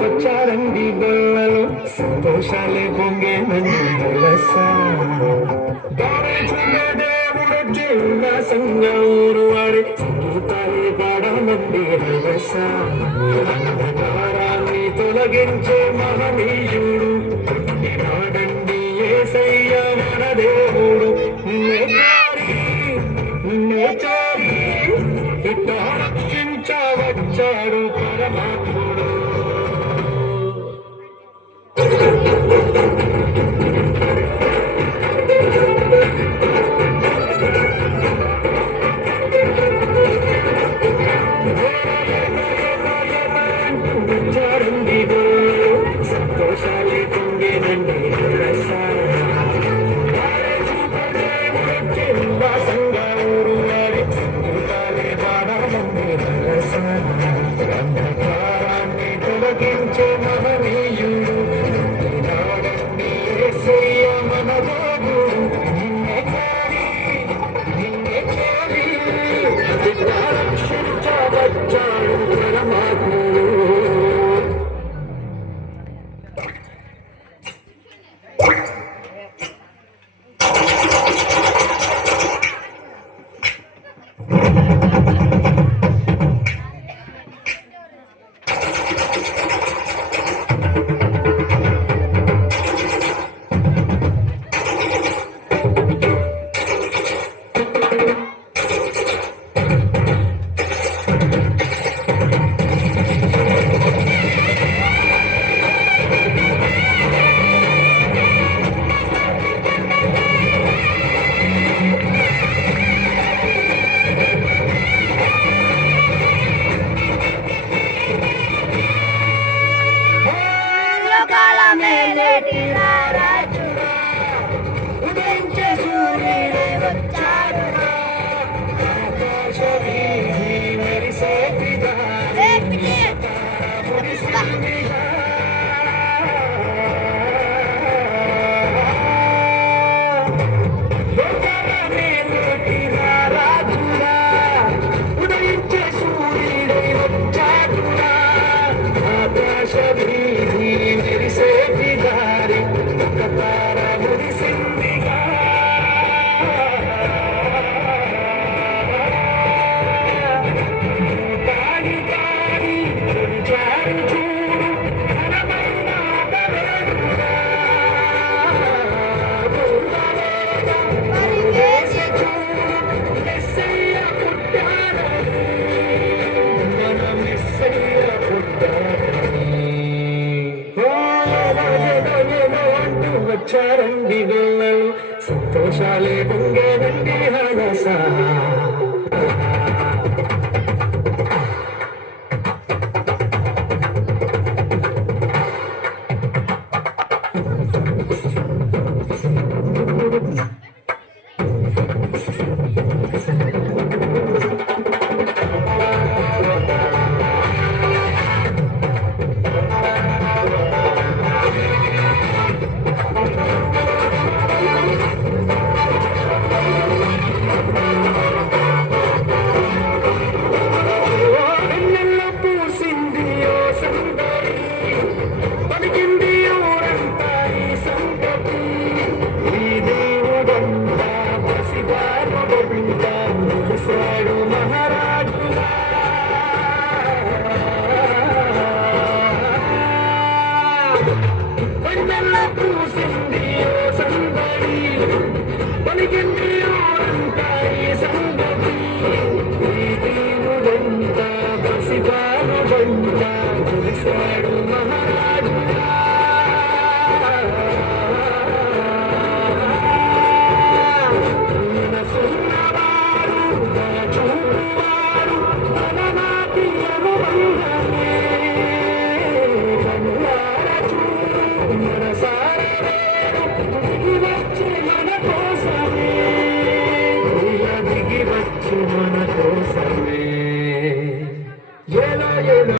వచ్చారండి గొల్లలు సంతోషాలే పొంగే నన్ను దేవుడొచ్చి ఉల్లాసంగా ఊరు వాడి సంగీతాలే పాడాలండి అంధకారాన్ని తొలగించే మహనీయుడు నాడండి యేసయ్య మన దేవుడు నిన్నే చారి ఇట్ట రక్షించవచ్చాడు పరమాత్ముడు. సంతోషాలే పొంగేనండి ఉల్లాసంగా ఊరు వారి సంగీతాలే పాడాలండి అంధకారాన్ని తొలగించే మహనీయుడు నాడండి యేసయ్య మన దేవుడు నిన్నే చాలి రక్షించవచ్చాడు పరమాత్ముడు. ఉదయించే సూర్యుడే వచ్చాడురా ఆకాశమే మెరిసే ఉదయించే సూర్యుడే వచ్చాడురా ఆకాశమే మెరిసే దారి ఒక తార మురిసిందిగా తాడి తాడి చారు చూడు ఘనమైన ఆదరణుడా పరివేసి చూడు మెస్సయ్య పుట్టాడని మన మెస్సయ్య పుట్టాడని వచ్చారండి గొల్లలు సంతోషాలే పొంగేనండి హనస. మన కోసమే